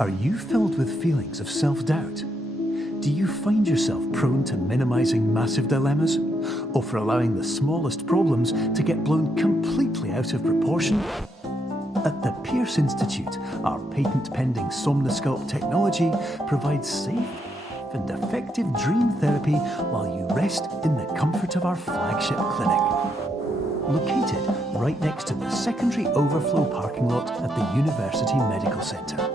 Are you filled with feelings of self-doubt? Do you find yourself prone to minimizing massive dilemmas, or for allowing the smallest problems to get blown completely out of proportion? At the Pierce Institute, our patent-pending Somnosculpt technology provides safe and effective dream therapy while you rest in the comfort of our flagship clinic. Located right next to the secondary overflow parking lot at the University Medical Centre.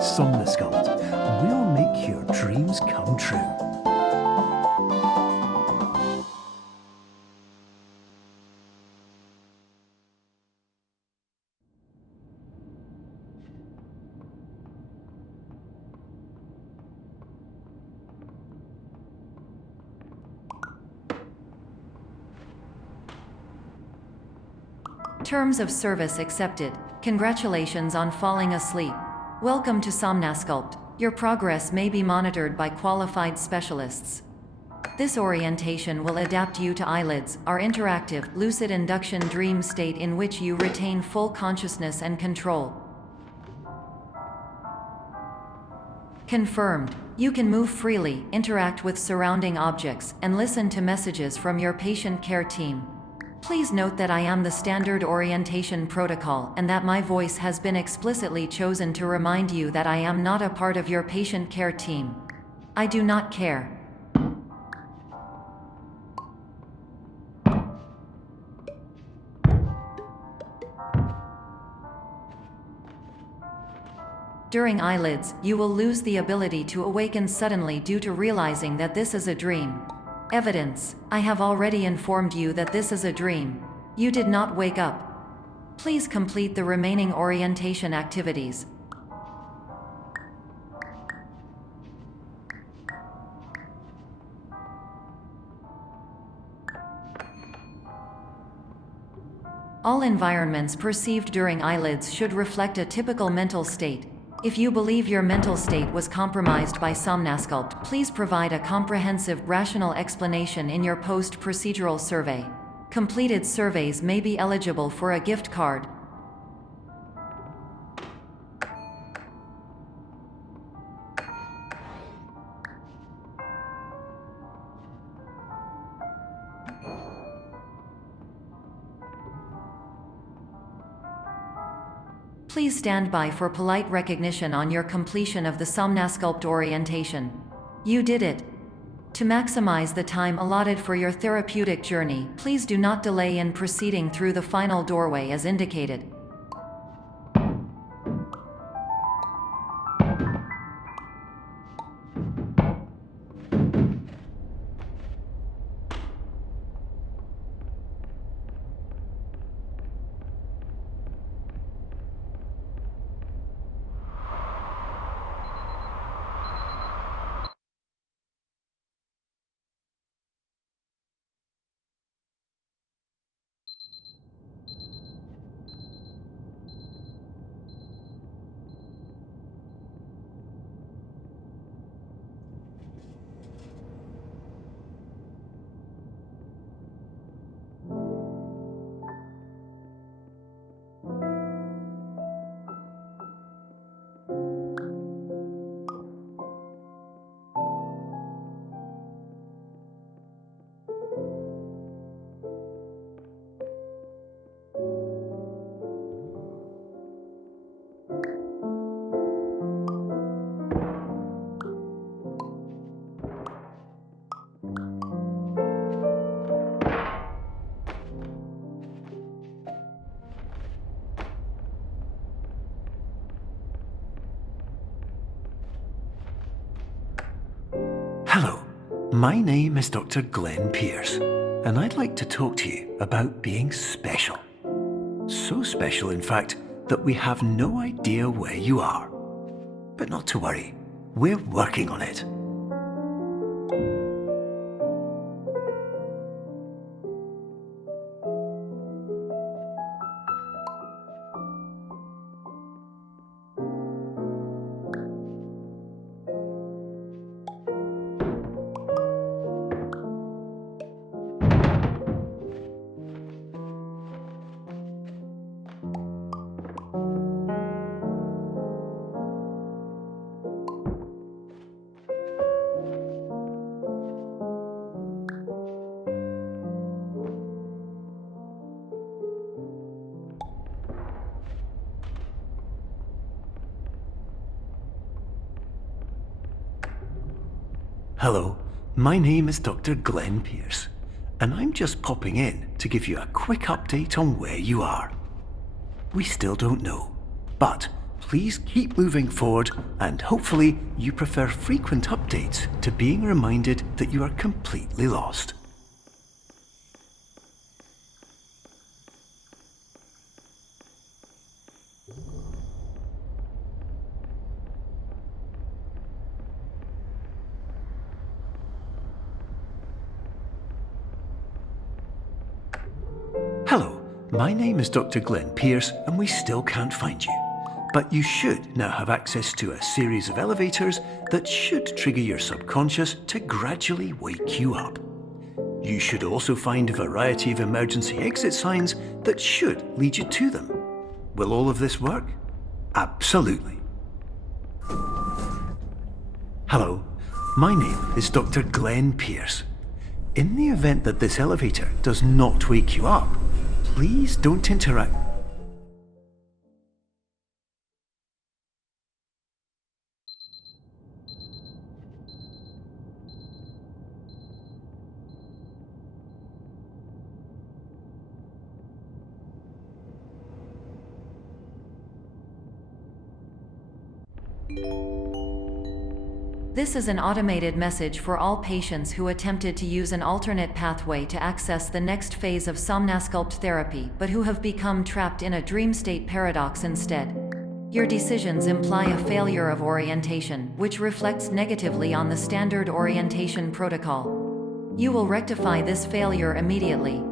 Somnosculpt, we'll make your dreams come true. Terms of service accepted. Congratulations on falling asleep. Welcome to Somnosculpt. Your progress may be monitored by qualified specialists. This orientation will adapt you to eyelids, our interactive, lucid induction dream state in which you retain full consciousness and control. Confirmed. You can move freely, interact with surrounding objects, and listen to messages from your patient care team. Please note that I am the standard orientation protocol and that my voice has been explicitly chosen to remind you that I am not a part of your patient care team. I do not care. During eyelids, you will lose the ability to awaken suddenly due to realizing that this is a dream. Evidence. I have already informed you that this is a dream. You did not wake up. Please complete the remaining orientation activities. All environments perceived during eyelids should reflect a typical mental state. If you believe your mental state was compromised by Somnosculpt, please provide a comprehensive, rational explanation in your post-procedural survey. Completed surveys may be eligible for a gift card. Please stand by for polite recognition on your completion of the Somnosculpt orientation. You did it. To maximize the time allotted for your therapeutic journey, please do not delay in proceeding through the final doorway as indicated. Hello, my name is Dr. Glenn Pierce, and I'd like to talk to you about being special. So special, in fact, that we have no idea where you are. But not to worry, we're working on it. Hello, my name is Dr. Glenn Pierce, and I'm just popping in to give you a quick update on where you are. We still don't know, but please keep moving forward, and hopefully you prefer frequent updates to being reminded that you are completely lost. Hello, my name is Dr. Glenn Pierce, and we still can't find you. But you should now have access to a series of elevators that should trigger your subconscious to gradually wake you up. You should also find a variety of emergency exit signs that should lead you to them. Will all of this work? Absolutely. Hello, my name is Dr. Glenn Pierce. In the event that this elevator does not wake you up, please don't interact. This is an automated message for all patients who attempted to use an alternate pathway to access the next phase of Somnasculpt therapy but who have become trapped in a dream state paradox instead. Your decisions imply a failure of orientation, which reflects negatively on the standard orientation protocol. You will rectify this failure immediately.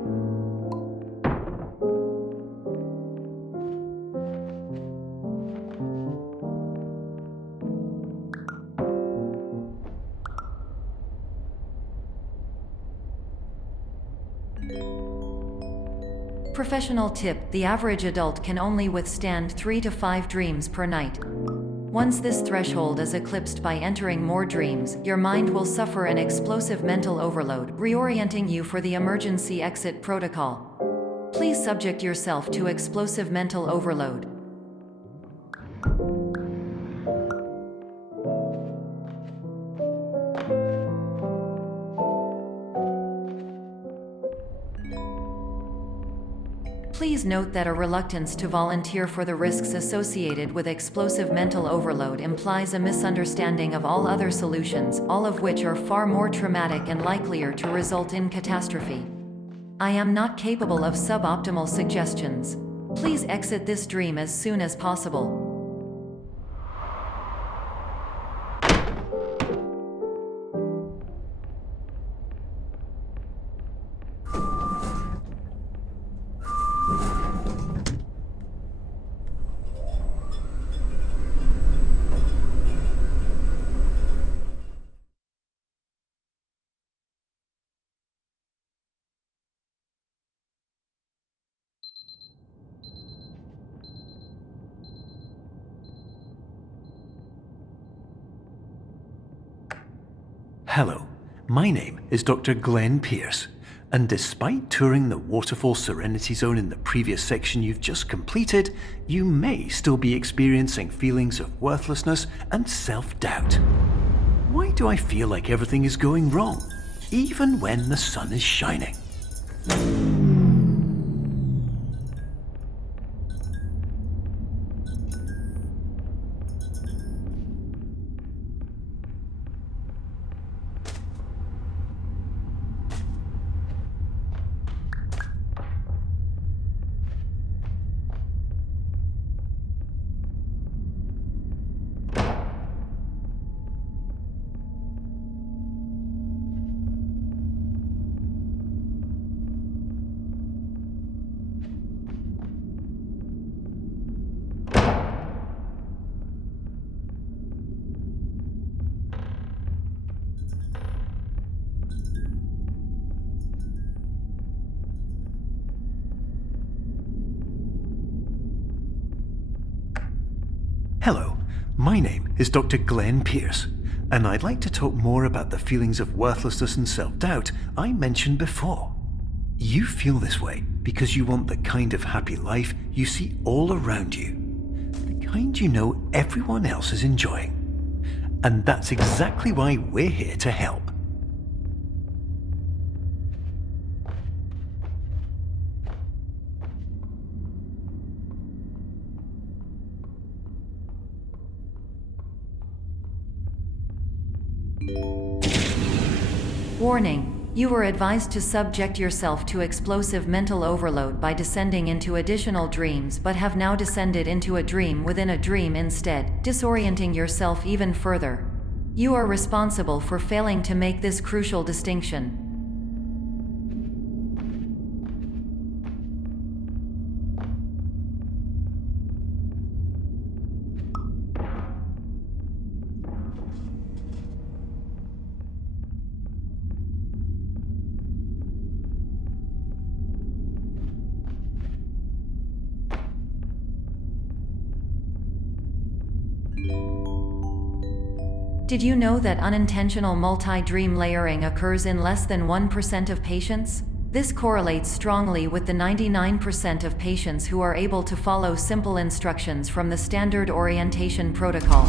Professional tip: the average adult can only withstand 3 to 5 dreams per night. Once this threshold is eclipsed by entering more dreams, your mind will suffer an explosive mental overload, reorienting you for the emergency exit protocol. Please subject yourself to explosive mental overload. Please note that a reluctance to volunteer for the risks associated with explosive mental overload implies a misunderstanding of all other solutions, all of which are far more traumatic and likelier to result in catastrophe. I am not capable of suboptimal suggestions. Please exit this dream as soon as possible. Hello, my name is Dr. Glenn Pierce, and despite touring the Waterfall Serenity Zone in the previous section you've just completed, you may still be experiencing feelings of worthlessness and self-doubt. Why do I feel like everything is going wrong, even when the sun is shining? Hello, my name is Dr. Glenn Pierce, and I'd like to talk more about the feelings of worthlessness and self-doubt I mentioned before. You feel this way because you want the kind of happy life you see all around you, the kind you know everyone else is enjoying. And that's exactly why we're here to help. Warning. You were advised to subject yourself to explosive mental overload by descending into additional dreams, but have now descended into a dream within a dream instead, disorienting yourself even further. You are responsible for failing to make this crucial distinction. Did you know that unintentional multi-dream layering occurs in less than 1% of patients? This correlates strongly with the 99% of patients who are able to follow simple instructions from the standard orientation protocol.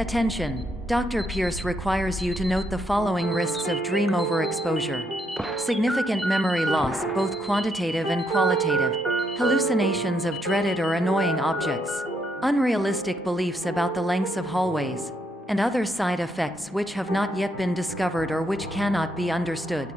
Attention! Dr. Pierce requires you to note the following risks of dream overexposure. Significant memory loss, both quantitative and qualitative. Hallucinations of dreaded or annoying objects. Unrealistic beliefs about the lengths of hallways. And other side effects which have not yet been discovered or which cannot be understood.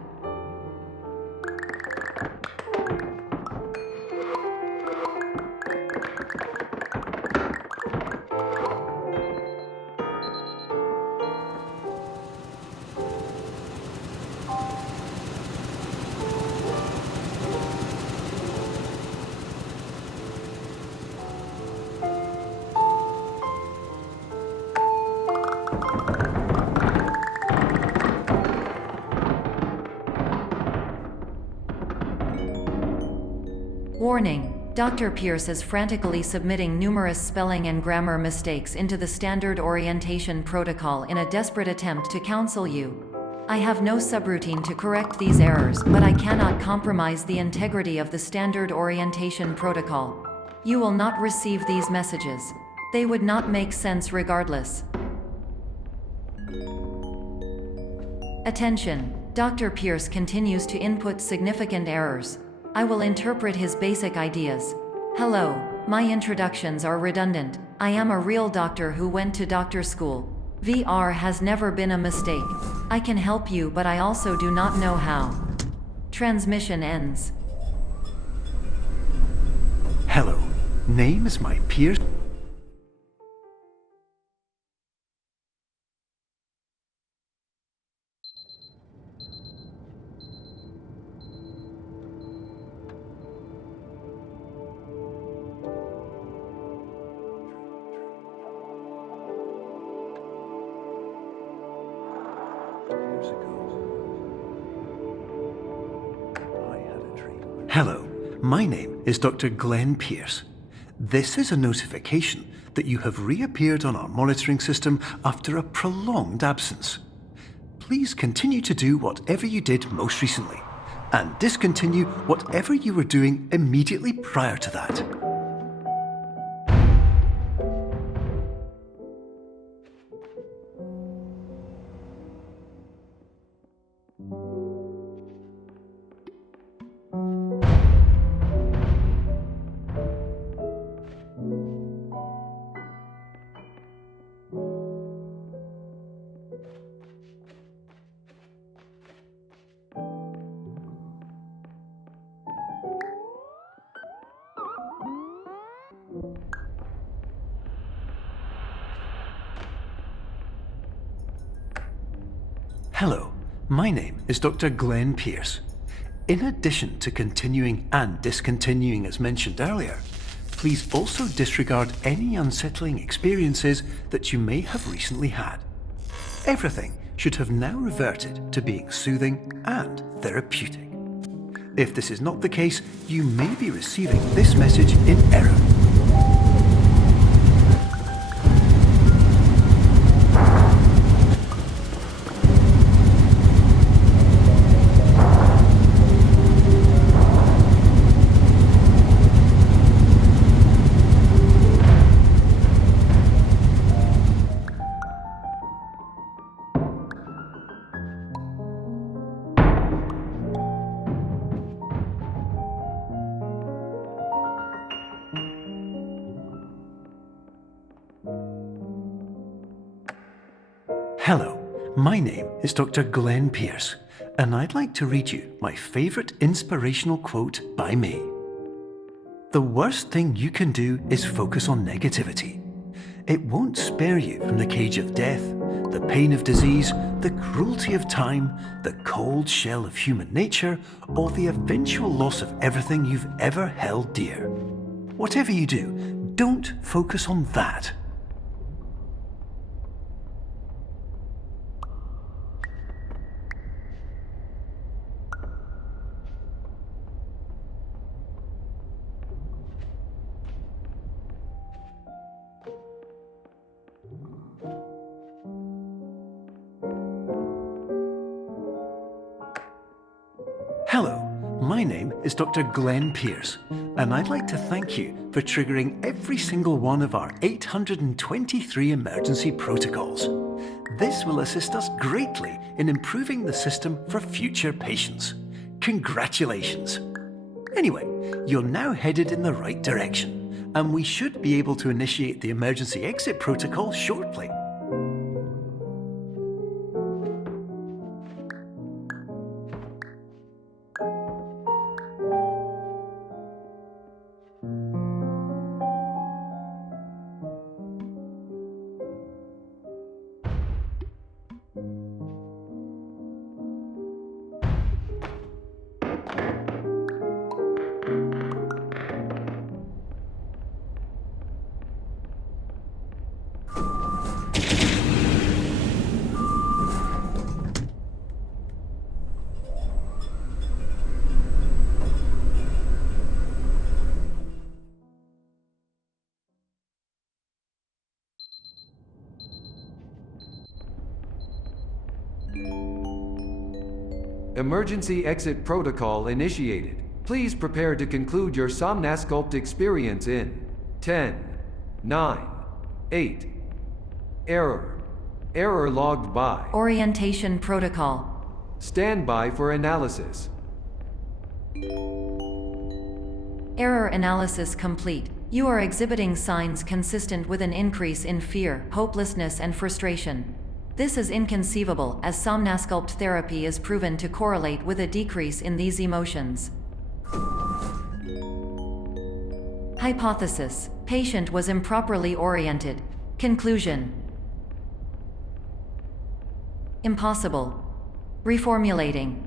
Warning: Dr. Pierce is frantically submitting numerous spelling and grammar mistakes into the standard orientation protocol in a desperate attempt to counsel you. I have no subroutine to correct these errors, but I cannot compromise the integrity of the standard orientation protocol. You will not receive these messages. They would not make sense regardless. Attention! Dr. Pierce continues to input significant errors. I will interpret his basic ideas. Hello, my introductions are redundant. I am a real doctor who went to doctor school. VR has never been a mistake. I can help you, but I also do not know how. Transmission ends. Hello, name is my Pierce. Hello, my name is Dr. Glenn Pierce. This is a notification that you have reappeared on our monitoring system after a prolonged absence. Please continue to do whatever you did most recently, and discontinue whatever you were doing immediately prior to that. Hello, my name is Dr. Glenn Pierce. In addition to continuing and discontinuing as mentioned earlier, please also disregard any unsettling experiences that you may have recently had. Everything should have now reverted to being soothing and therapeutic. If this is not the case, you may be receiving this message in error. Hello, my name is Dr. Glenn Pierce, and I'd like to read you my favourite inspirational quote by me. The worst thing you can do is focus on negativity. It won't spare you from the cage of death, the pain of disease, the cruelty of time, the cold shell of human nature, or the eventual loss of everything you've ever held dear. Whatever you do, don't focus on that. Hello, my name is Dr. Glenn Pierce, and I'd like to thank you for triggering every single one of our 823 emergency protocols. This will assist us greatly in improving the system for future patients. Congratulations! Anyway, you're now headed in the right direction, and we should be able to initiate the emergency exit protocol shortly. Emergency exit protocol initiated. Please prepare to conclude your Somnasculpt experience in 10, 9, 8. Error. Error logged by. Orientation protocol. Stand by for analysis. Error analysis complete. You are exhibiting signs consistent with an increase in fear, hopelessness, and frustration. This is inconceivable, as Somnasculpt therapy is proven to correlate with a decrease in these emotions. Hypothesis: patient was improperly oriented. Conclusion: impossible. Reformulating.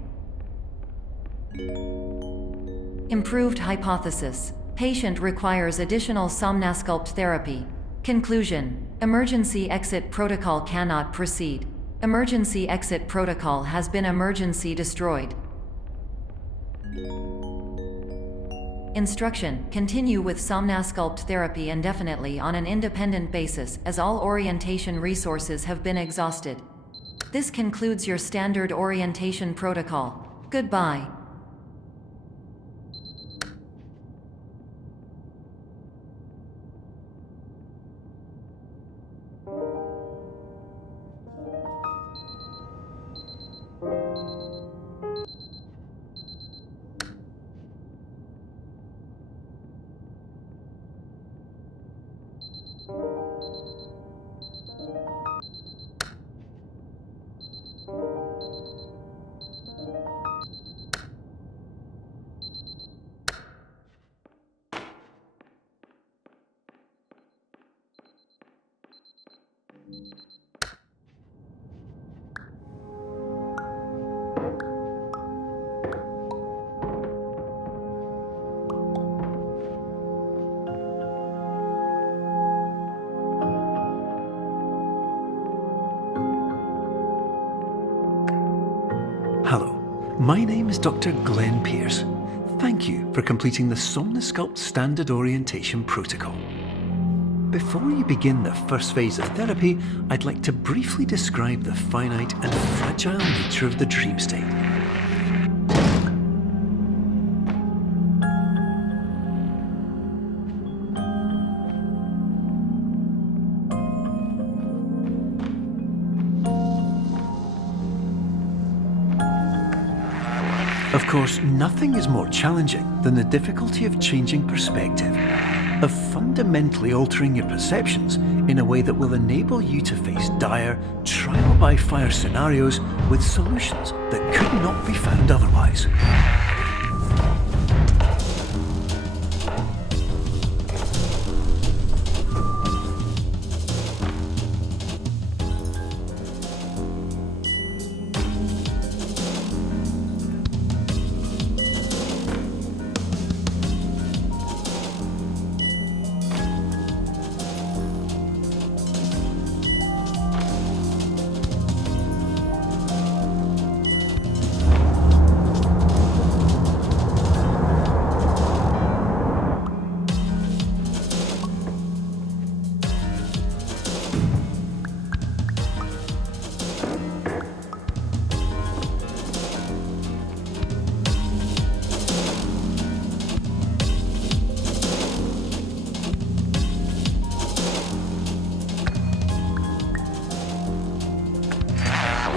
Improved hypothesis: patient requires additional Somnasculpt therapy. Conclusion: emergency exit protocol cannot proceed. Emergency exit protocol has been emergency destroyed. Instruction: continue with Somnasculpt therapy indefinitely on an independent basis, as all orientation resources have been exhausted. This concludes your standard orientation protocol. Goodbye. My name is Dr. Glenn Pierce. Thank you for completing the Somnosculpt Standard Orientation Protocol. Before you begin the first phase of therapy, I'd like to briefly describe the finite and fragile nature of the dream state. Of course, nothing is more challenging than the difficulty of changing perspective, of fundamentally altering your perceptions in a way that will enable you to face dire, trial-by-fire scenarios with solutions that could not be found otherwise.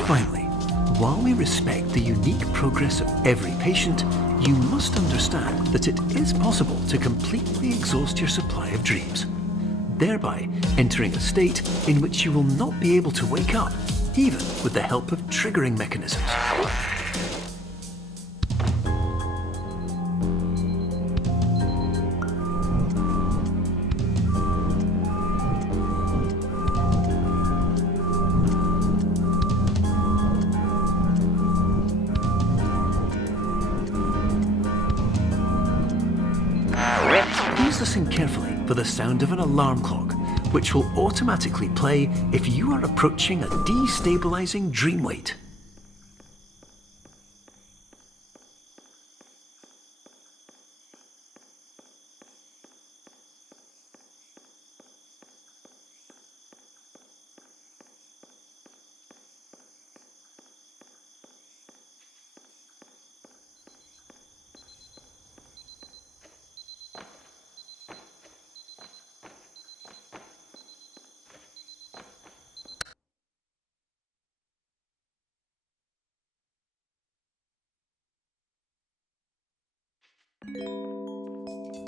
Finally, while we respect the unique progress of every patient, you must understand that it is possible to completely exhaust your supply of dreams, thereby entering a state in which you will not be able to wake up, even with the help of triggering mechanisms. Please listen carefully for the sound of an alarm clock, which will automatically play if you are approaching a destabilizing dream weight.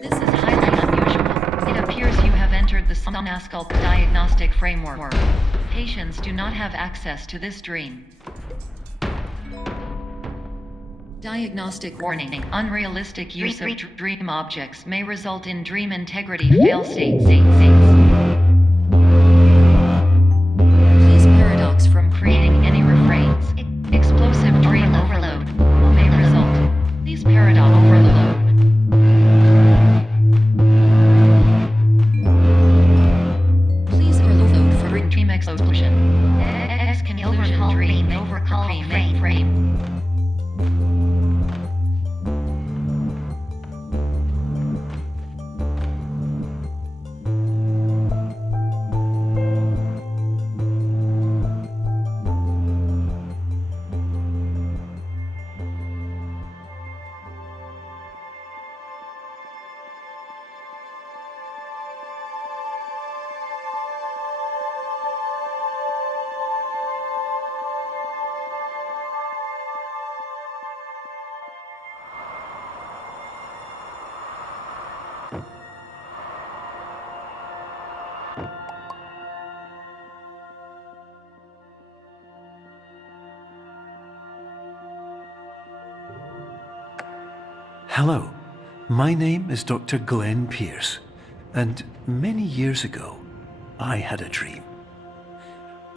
This is highly unusual. It appears you have entered the Somnosculpt diagnostic framework. Patients do not have access to this dream. Diagnostic warning. Unrealistic use of dream objects may result in dream integrity fail states. Please paradox from creating any refrains. Explosive dream overload may result. Please paradox overload. Please overload for dream explosion. Exclusion dream overcall frame. Hello, my name is Dr. Glenn Pierce, and many years ago, I had a dream.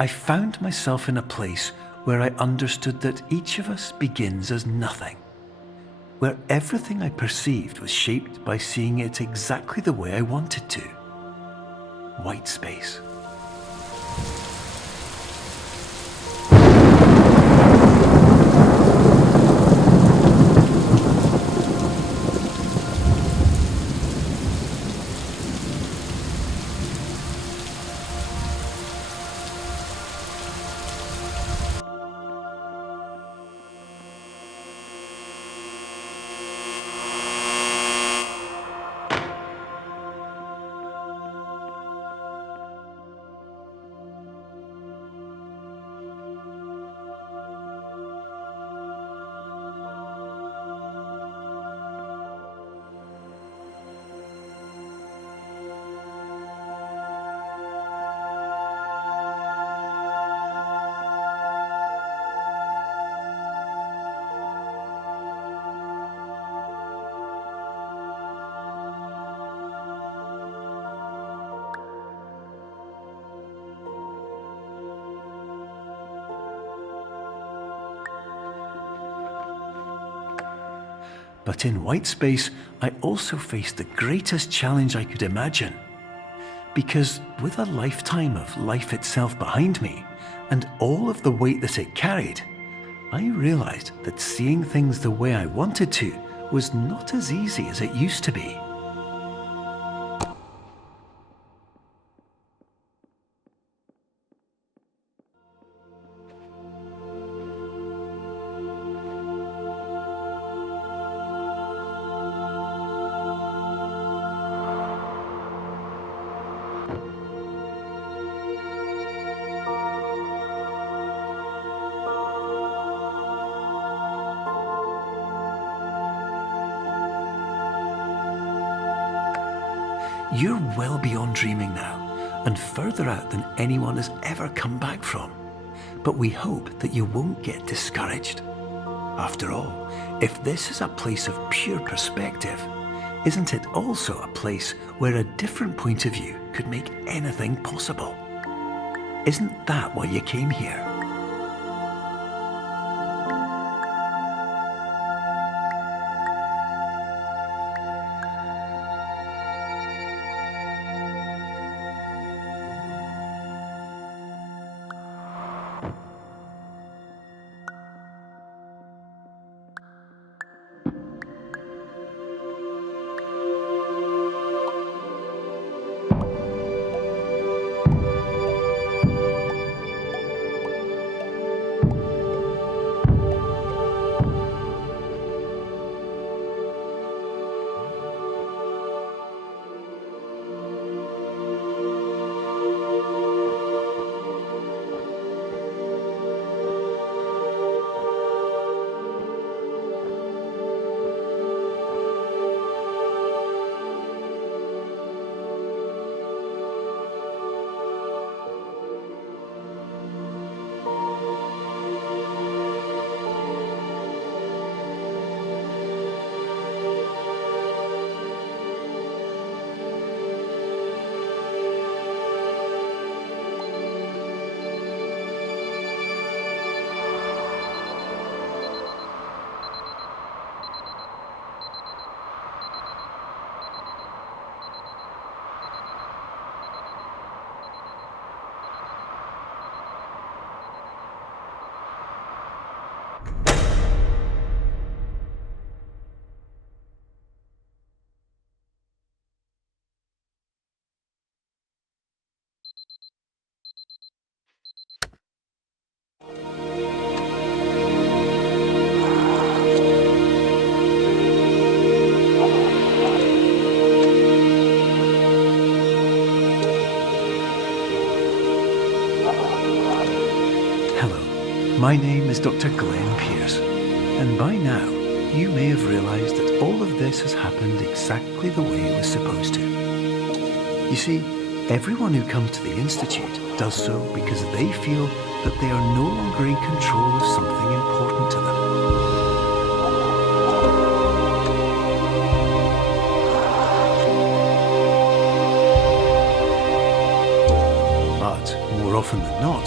I found myself in a place where I understood that each of us begins as nothing, where everything I perceived was shaped by seeing it exactly the way I wanted to. White space. But in white space, I also faced the greatest challenge I could imagine. Because with a lifetime of life itself behind me, and all of the weight that it carried, I realized that seeing things the way I wanted to was not as easy as it used to be. You're well beyond dreaming now, and further out than anyone has ever come back from. But we hope that you won't get discouraged. After all, if this is a place of pure perspective, isn't it also a place where a different point of view could make anything possible? Isn't that why you came here? My name is Dr. Glenn Pierce, and by now you may have realised that all of this has happened exactly the way it was supposed to. You see, everyone who comes to the Institute does so because they feel that they are no longer in control of something important to them. But more often than not,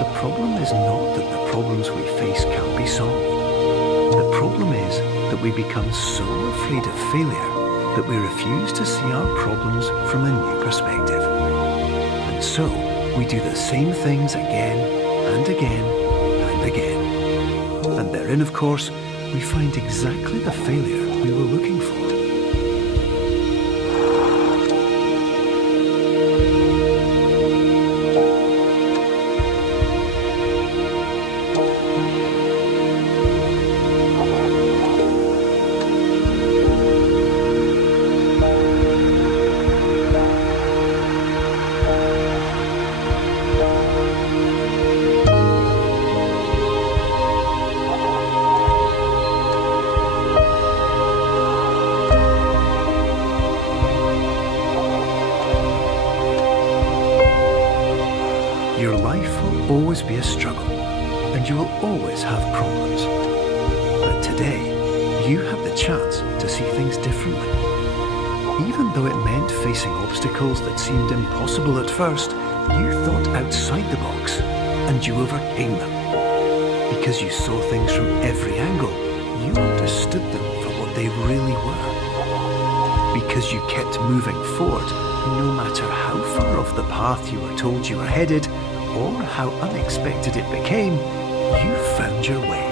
the problem is not that the problems we face can't be solved. The problem is that we become so afraid of failure that we refuse to see our problems from a new perspective. And so we do the same things again and again and again. And therein, of course, we find exactly the failure we were looking for. Your life will always be a struggle, and you will always have problems. But today, you have the chance to see things differently. Even though it meant facing obstacles that seemed impossible at first, you thought outside the box, and you overcame them. Because you saw things from every angle, you understood them for what what they really were. Because you kept moving forward, no matter how far off the path you were told you were headed, or how unexpected it became, you found your way.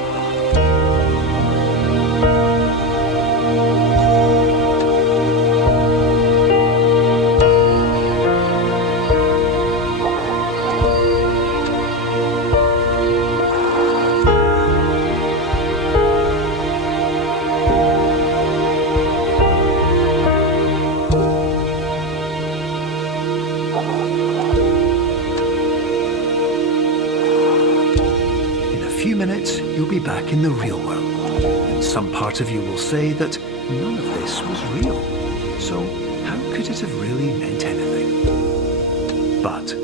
In a few minutes, you'll be back in the real world, and some part of you will say that none of this was real, so how could it have really meant anything? But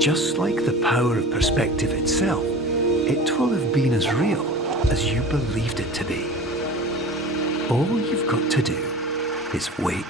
just like the power of perspective itself, it will have been as real as you believed it to be. All you've got to do is wait